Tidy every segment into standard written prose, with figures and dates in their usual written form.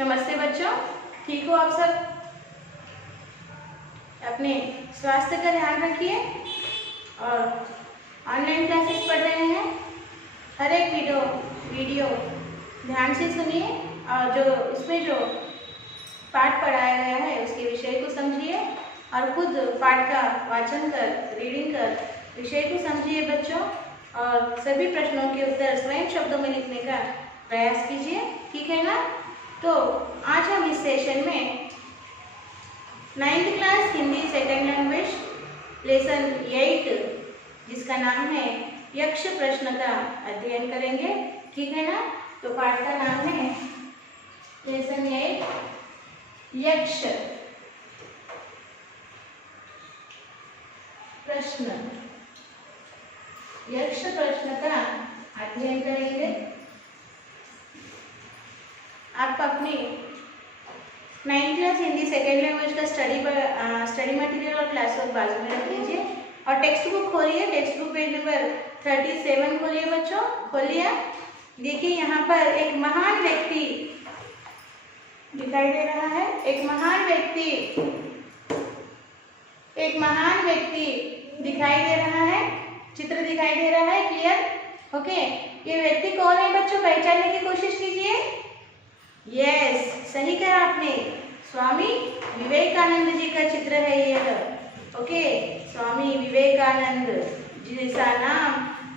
नमस्ते बच्चों, ठीक हो आप सब? अपने स्वास्थ्य का ध्यान रखिए और ऑनलाइन क्लासेस पढ़ रहे हैं। हर एक वीडियो ध्यान से सुनिए और जो उसमें जो पाठ पढ़ाया गया है उसके विषय को समझिए और खुद पाठ का वाचन कर, रीडिंग कर विषय को समझिए बच्चों। और सभी प्रश्नों के उत्तर स्वयं शब्दों में लिखने का प्रयास कीजिए, ठीक है ना? तो आज हम इस सेशन में 9th class Hindi second language lesson 8 जिसका नाम है यक्ष प्रश्न का अध्ययन करेंगे, ठीक है ना? तो पाठ का नाम है लेसन 8 यक्ष प्रश्न। यक्ष प्रश्न का अध्ययन करेंगे। आप अपनी 9th class Hindi second language का स्टडी मटेरियल और क्लास वर्क बाजू में रख लीजिए और टेक्स्ट बुक खोलिए। टेक्स्ट बुक पेज नंबर 37 खोलिए बच्चों, खोलिए। देखिए यहाँ पर एक महान व्यक्ति दिखाई दे रहा है। एक महान व्यक्ति दिखाई दे रहा है, चित्र दिखाई दे रहा है, क्लियर? ओके, ये व्यक्ति कौन है बच्चों? पहचानने की कोशिश कीजिए। यस, सही कहा आपने, स्वामी विवेकानंद जी का चित्र है यह। ओके, स्वामी विवेकानंद, जैसा नाम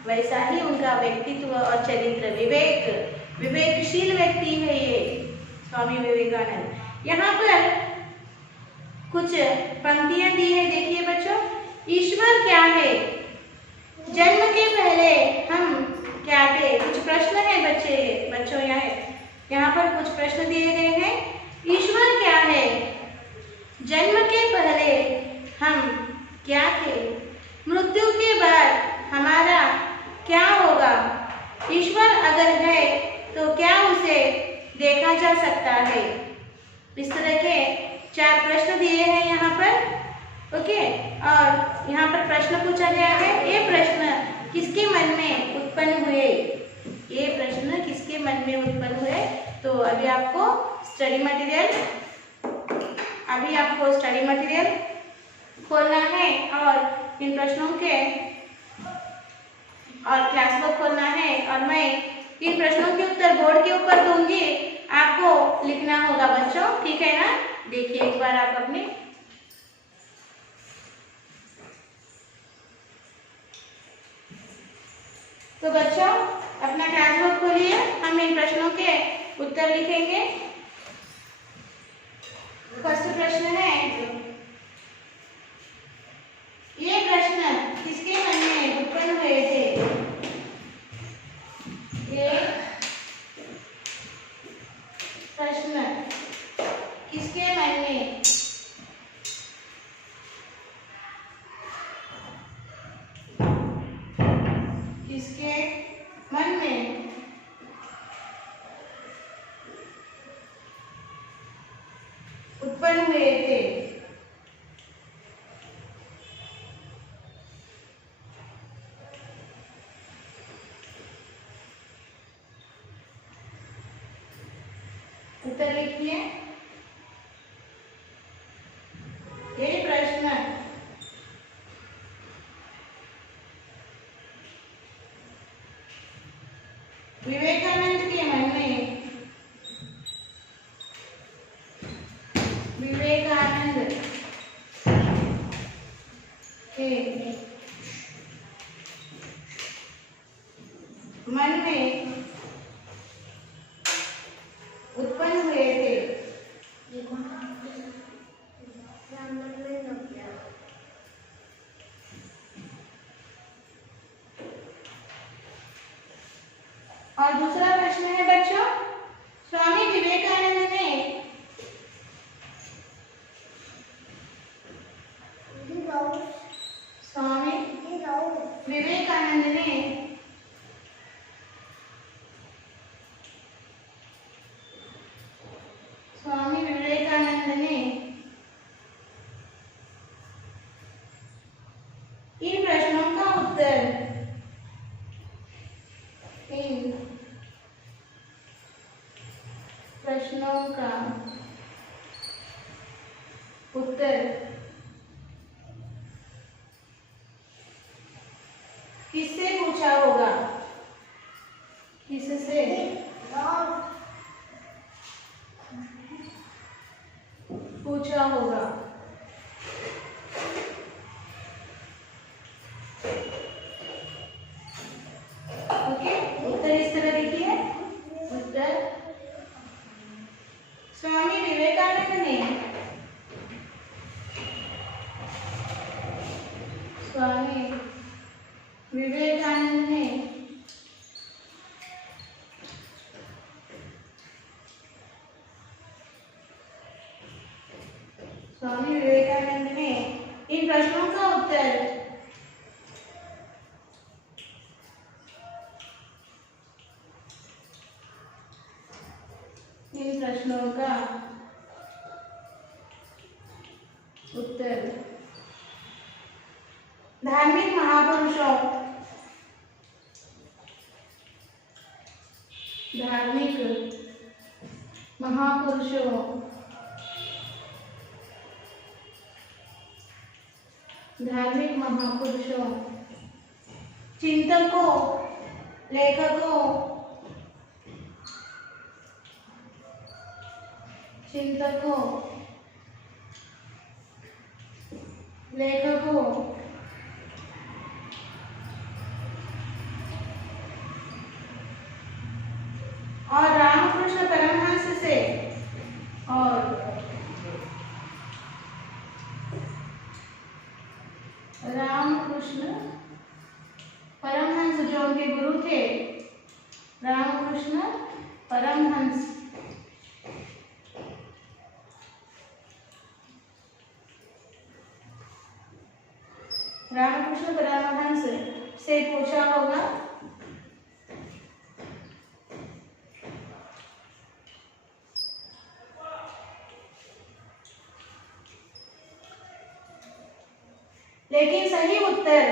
वैसा ही उनका व्यक्तित्व और चरित्र, विवेकशील व्यक्ति है ये स्वामी विवेकानंद। यहाँ पर कुछ पंक्तियां दी है, देखिए बच्चों। ईश्वर क्या है? जन्म के पहले हम क्या थे? कुछ प्रश्न है बच्चों, यहाँ पर कुछ प्रश्न दिए गए हैं। ईश्वर क्या है? जन्म के पहले हम क्या थे? मृत्यु के बाद हमारा क्या होगा? ईश्वर अगर है तो क्या उसे देखा जा सकता है? इस तरह के 4 प्रश्न दिए हैं यहाँ पर। ओके, और यहाँ पर प्रश्न पूछा गया है, ये प्रश्न किसके मन में उत्पन्न हुए? ये प्रश्न किसके मन में उत्पन्न हुए? तो अभी आपको स्टडी मटेरियल खोलना है और इन प्रश्नों के और क्लास बुक खोलना है और मैं इन प्रश्नों के उत्तर बोर्ड के ऊपर दूंगी, आपको लिखना होगा बच्चों, ठीक है ना? देखिए एक बार आप अपने तो बच्चों अपना क्लास बुक खोलिए, हम इन प्रश्नों के उत्तर लिखेंगे। फर्स्ट प्रश्न है, ये प्रश्न किसके मन में उत्पन्न हुए थे? ये प्रश्न किसके मन में उत्पन्न हुए थे? उत्तर लिखिए। ये प्रश्न विवेकानंद के मन में उत्पन्न हुए थे। और दूसरा प्रश्न है बच्चों, स्वामी विवेकानंद ने इन प्रश्नों का उत्तर प्रश्नों का उत्तर किससे पूछा होगा? किससे पूछा होगा? ओके, उत्तर इस तरह लिखिए। उत्तर स्वामी विवेकानंद ने स्वामी विवेकानंद ने स्वामी विवेकानंद ने इन प्रश्नों का उत्तर इन प्रश्नों का उत्तर धार्मिक महापुरुषों धार्मिक महापुरुषों चिंतकों लेखकों और रामकृष्ण परमहंस से रामकृष्ण परमहंस जो उनके गुरु थे, रामकृष्ण परमहंस से पूछा होगा। लेकिन सही उत्तर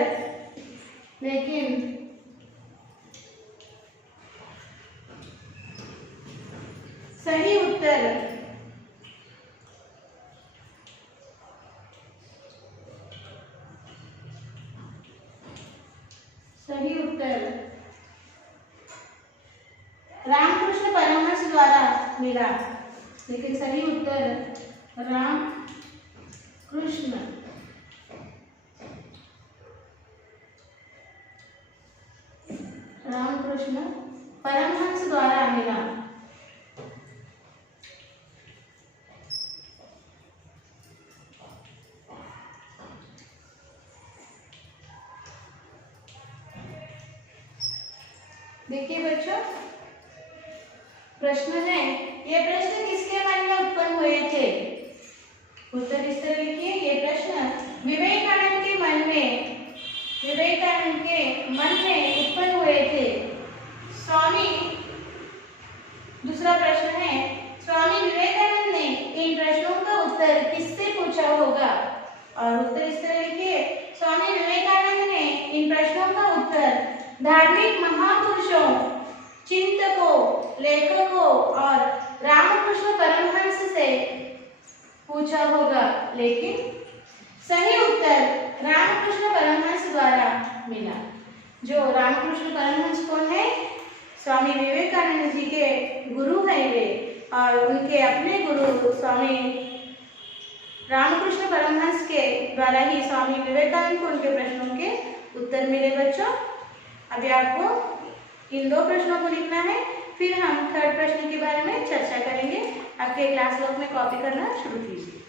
रामकृष्ण परमहंस द्वारा मिला। लेकिन सही उत्तर रामकृष्ण परमहंस द्वारा मिला। देखिए बच्चों, प्रश्न है, ये प्रश्न किसके मन में उत्पन्न हुए थे? उत्तर इस तरह लिखिए। ये प्रश्न विवेकानंद के मन में उत्पन्न हुए थे। दूसरा प्रश्न है, स्वामी विवेकानंद ने इन प्रश्नों का उत्तर किससे पूछा होगा? और उत्तर इस तरह लिखिए। स्वामी विवेकानंद ने इन प्रश्नों का उत्तर धार्मिक महापुरुषों, चिंतकों, लेखकों और रामकृष्ण परमहंस से पूछा होगा। लेकिन सही उत्तर रामकृष्ण परमहंस द्वारा मिला। जो रामकृष्ण परमहंस कौन है? स्वामी विवेकानंद जी के गुरु हैं वे, और उनके अपने गुरु स्वामी रामकृष्ण परमहंस के द्वारा ही स्वामी विवेकानंद को उनके प्रश्नों के उत्तर मिले। बच्चों, अभी आपको इन 2 प्रश्नों को लिखना है, फिर हम थर्ड प्रश्न के बारे में चर्चा करेंगे। आपके क्लास वर्क में कॉपी करना शुरू कीजिए।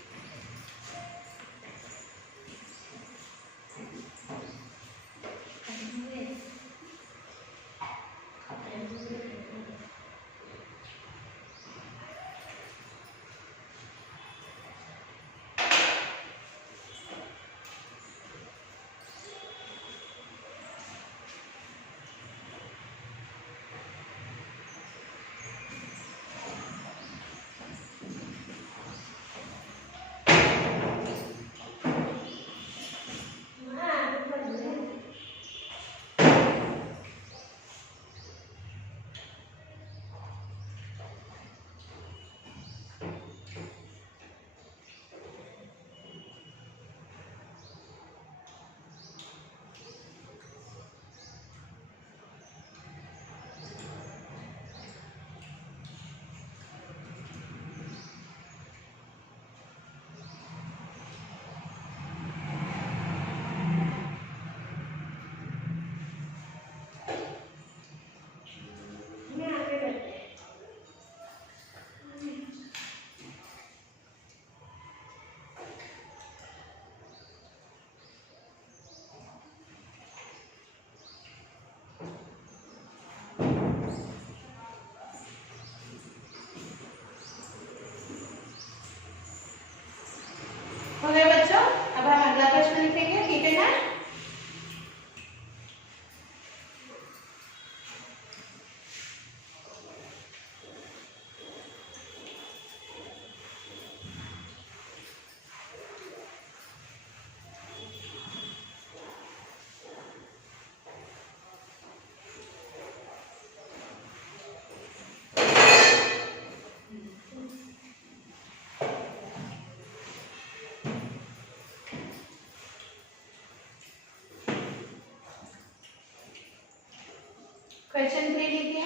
क्वेश्चन 3 लिखिए,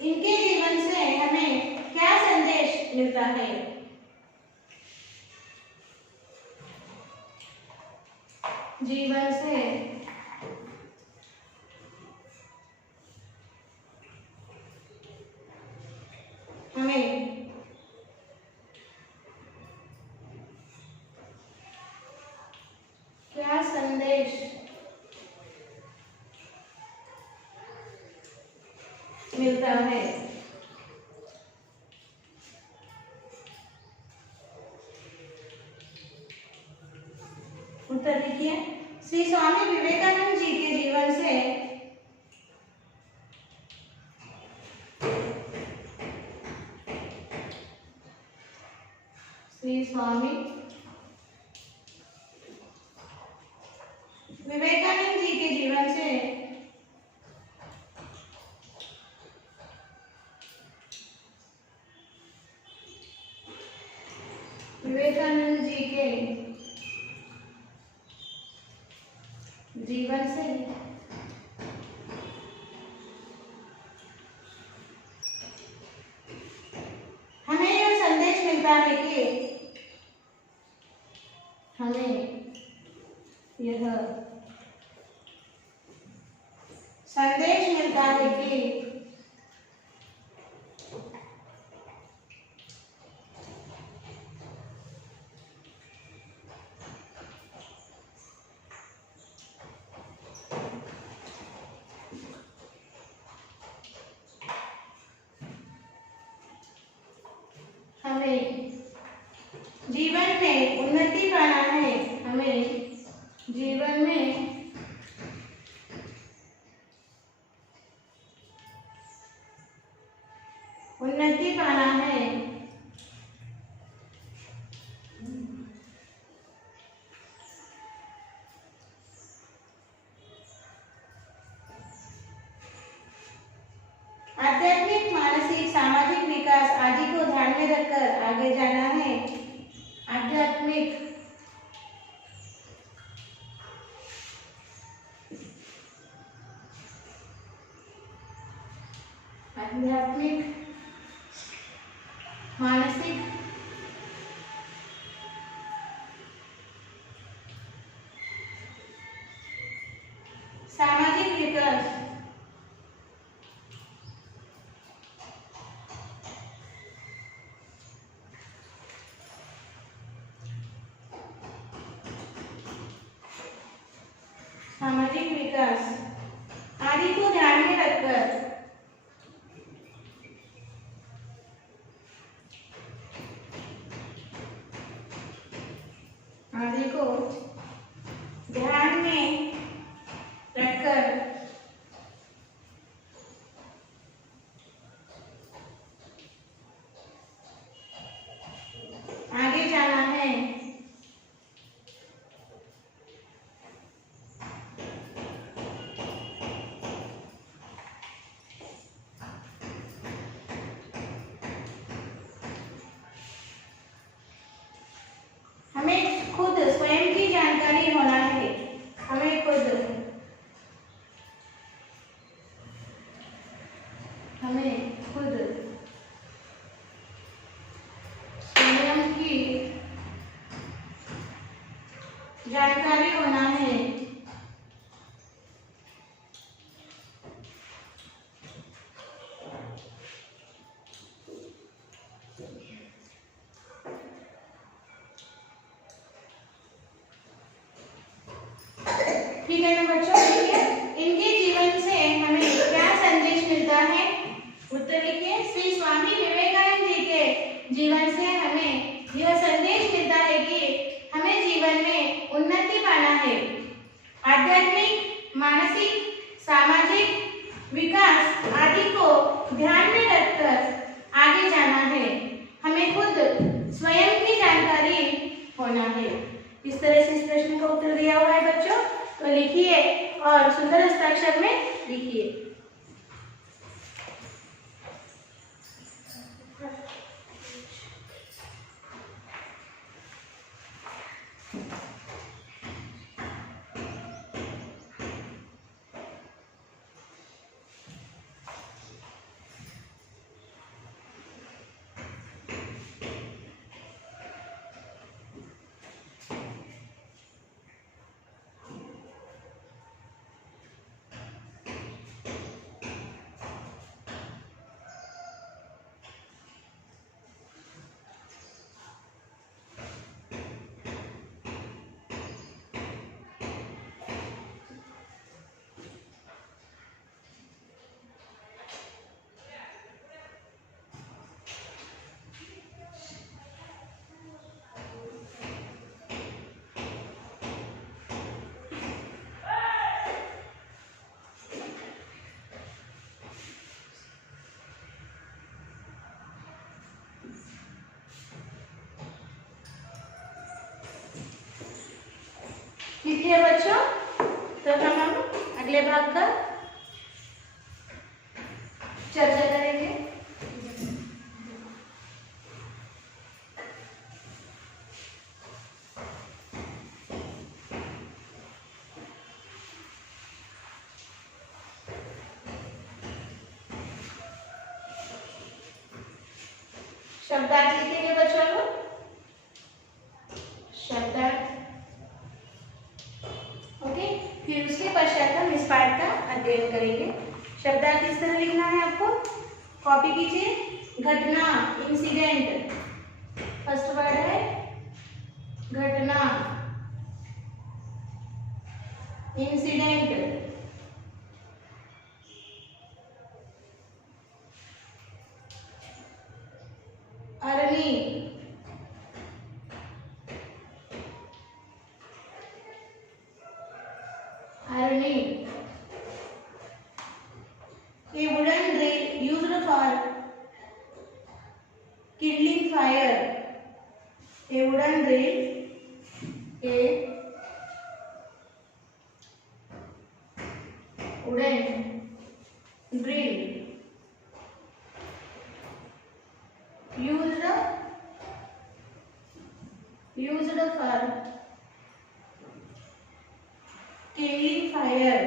इनके जीवन से हमें क्या संदेश मिलता है? जीवन से हमें क्या संदेश मिलता है? उत्तर लिखिए, श्री स्वामी विवेकानंद जी के जीवन से श्री स्वामी विवेकानंद जी के जीवन से विवेकानंद जी के जीवन से हमें यह संदेश मिलता है कि हमें यह संदेश मिलता है कि हमें जीवन में उन्नति पाना है, हमें जीवन में उन्नति पाना है, आध्यात्मिक, मानसिक, सामाजिक विकास आदि को ध्यान में रखकर आगे जाना है। आध्यात्मिक, मानसिक, सामाजिक विकास आदि को ध्यान में रखकर आगे जाना है। हमें खुद स्वयं की जानकारी होना है, हमें खुद स्वयं की जानकारी होना है। ठीक है ना बच्चों, देखिए इनके जीवन से हमें क्या संदेश मिलता है? उत्तर लिखिए, श्री स्वामी विवेकानंद जी के जीवन से हमें यह संदेश मिलता है कि हमें जीवन में उन्नति पाना है, आध्यात्मिक, मानसिक, सामाजिक विकास आदि को ध्यान में रखकर आगे जाना है, हमें खुद स्वयं की जानकारी होना है। इस तरह से इस प्रश्न का उत्तर दिया हुआ है बच्चों, तो लिखिए और सुंदर हस्ताक्षर में लिखिए। ठीक है बच्चों, तो हम अगले भाग का चर्चा करेंगे। शब्दार्थ लिखेंगे बच्चों लोग, शब्दार्थ। ओके, फिर उसके पश्चात हम इस पाठ का अध्ययन करेंगे। शब्दार्थ इस तरह लिखना है आपको, कॉपी कीजिए। घटना, इंसिडेंट, फर्स्ट वर्ड है घटना, इंसिडेंट, अरनी, अरनी, a wooden drill used for kindling fire, a wooden drill, a wooden drill used for kindling fire,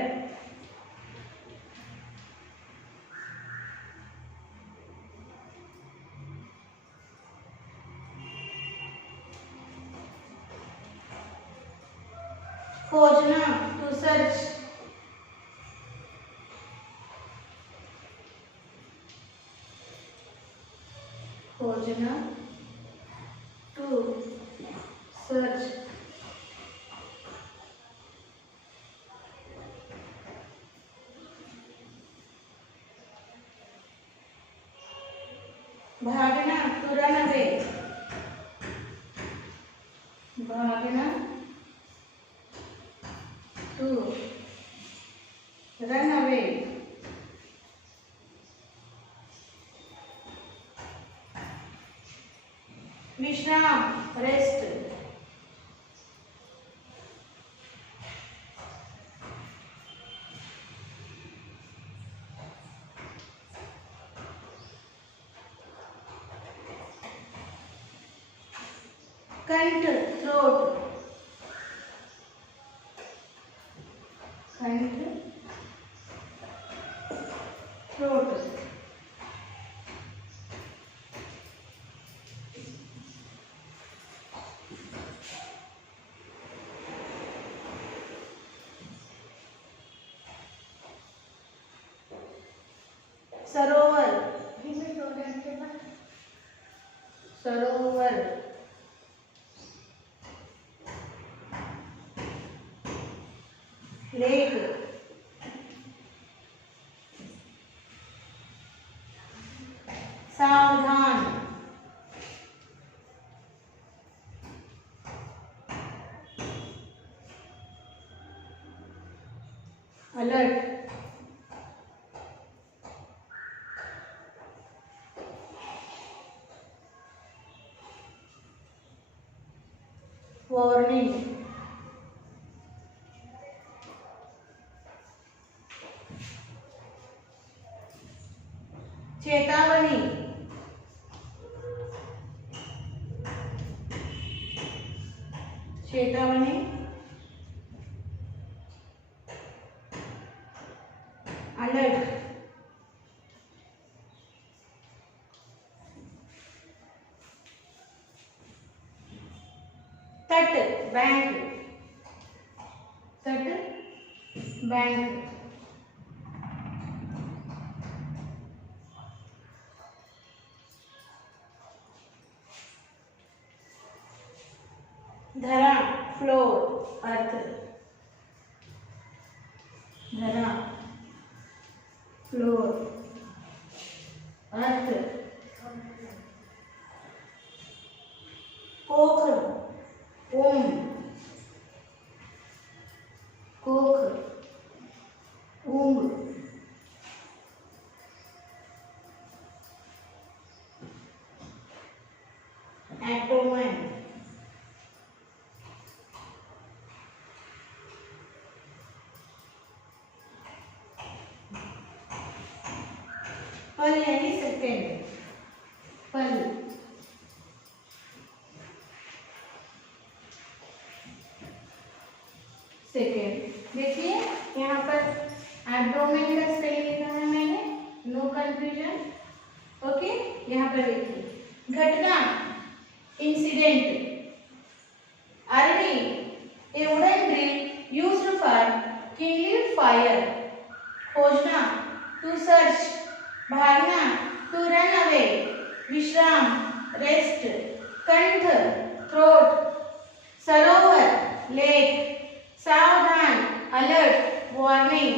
खोजना, to search, खोजना, to search, भागना, to run away, भागना, to run away, विश्राम, rest, कंठ, थ्रोट, कंठ, थ्रोट, सरोवर, सरोवर, lake, सावधान, alert, warning, चेतावनी, चेतावनी, अलर्ट, तट, बैंक, तट, बैंक, धरा, फ्लोर, अर्थ, धरा, फ्लोर, अर्थ, कोख, ओम, कोख, ऊंग, एटोमन, पल यानी सेकेंड, पल। सेकेंड। देखिए यहाँ पर एब्डोमेन का स्पेलिंग लिखा है मैंने, नो कंफ्यूजन। ओके, यहाँ पर देखिए घटना, incident. Early, A wooden drill used for kindling fire. खोजना, टू सर्च। भागना, टू रन अवे। विश्राम, रेस्ट। कंठ, थ्रोट। सरोवर, लेक। सावधान, अलर्ट, वार्निंग।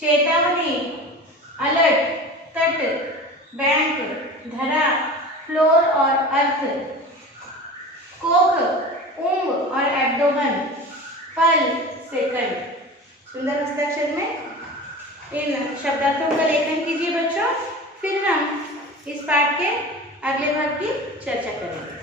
चेतावनी, अलर्ट, तट। बैंक, धरा, फ्लोर और अर्थ। कोख, उम्ब और एब्डोमेन। पल, सेकंड। सुंदर हस्ताक्षर में इन शब्दार्थों का लेखन कीजिए बच्चों, फिर हम इस पाठ के अगले भाग की चर्चा करेंगे।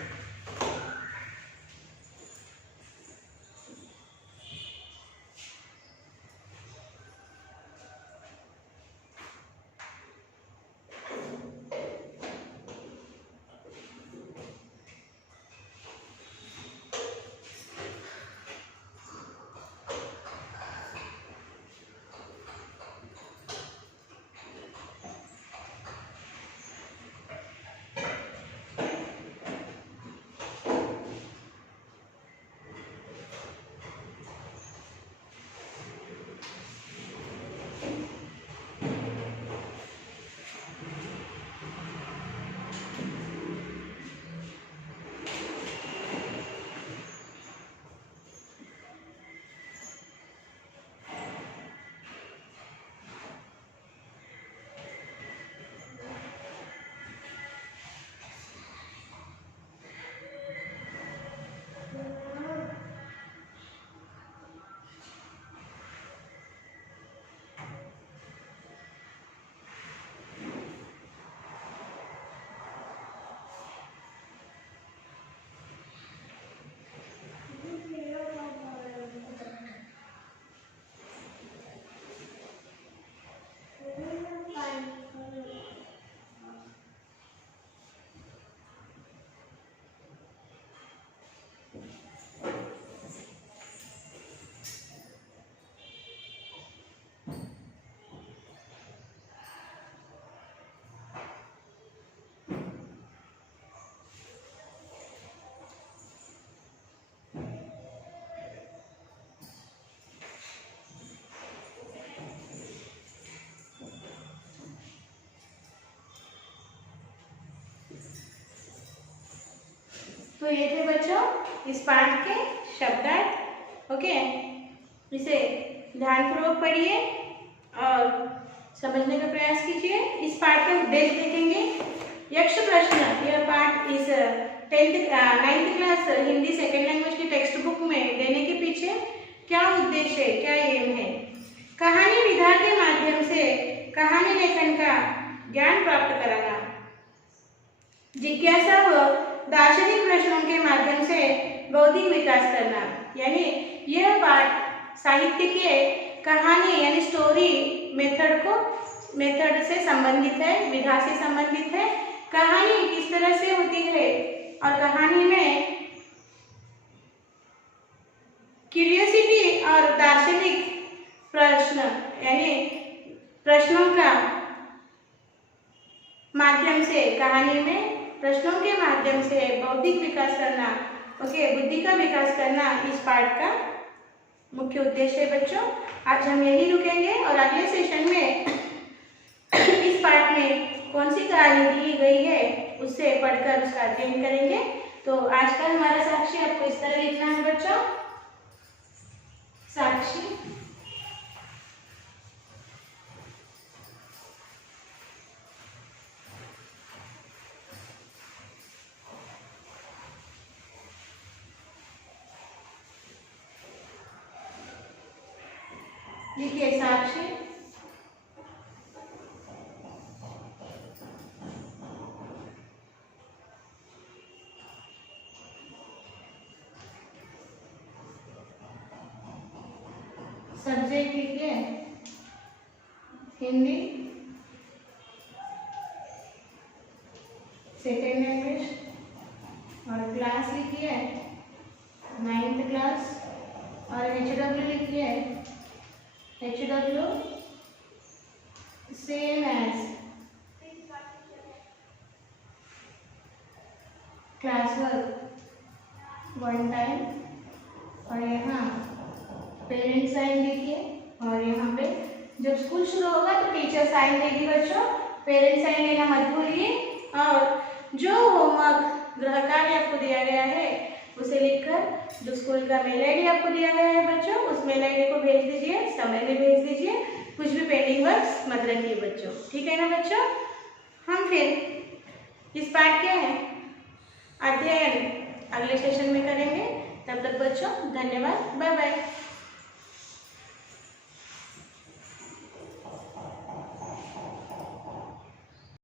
तो ये थे बच्चों इस पाठ के शब्दार्थ। ओके, इसे ध्यानपूर्वक पढ़िए और समझने का प्रयास कीजिए। इस पाठ के उद्देश्य देखेंगे। यक्ष प्रश्न, यह पाठ इस 9th class Hindi second language की टेक्स्ट बुक में देने के पीछे क्या उद्देश्य है, क्या एम है। कहानी विधा के माध्यम से कहानी लेखन का ज्ञान प्राप्त कराना। जिज्ञासा व दार्शनिक प्रश्नों के माध्यम से बौद्धिक विकास करना। यानी यह पाठ साहित्य के कहानी यानी स्टोरी मेथड से संबंधित है, विधा से संबंधित है। कहानी किस तरह से होती है और कहानी में क्यूरियोसिटी और दार्शनिक प्रश्न यानी प्रश्नों का माध्यम से, कहानी में प्रश्नों के माध्यम से बौद्धिक विकास करना, ओके, बुद्धि का विकास करना इस पाठ का मुख्य उद्देश्य है बच्चों। आज हम यही रुकेंगे और अगले सेशन में इस पाठ में कौन सी कहानी दी गई है उससे पढ़कर उसका अध्ययन करेंगे। तो आज का हमारा साक्षी आपको इस तरह लिखना है बच्चों। साक्षी लिखिए, साक्षी सब्जेक्ट लिखिए हिंदी, और क्लास लिखिए 9th क्लास और HW लिखिए HW same as class work 1 time और यहाँ पेरेंट साइन देखिए और यहाँ पे जब स्कूल शुरू होगा तो टीचर साइन देगी बच्चों, पेरेंट साइन लेना मत भूलिए। और जो होमवर्क गृह कार्य आपको दिया गया है उसे लिखकर जो स्कूल का मेल ID आपको दिया गया है बच्चों उस मेल ID को भेज दीजिए, समय में भेज दीजिए, कुछ भी पेंडिंग वर्क्स मत रखिए बच्चों, ठीक है ना बच्चों। हम फिर इस पाठ के अध्ययन अगले सेशन में करेंगे, तब तक बच्चों धन्यवाद, बाय बाय।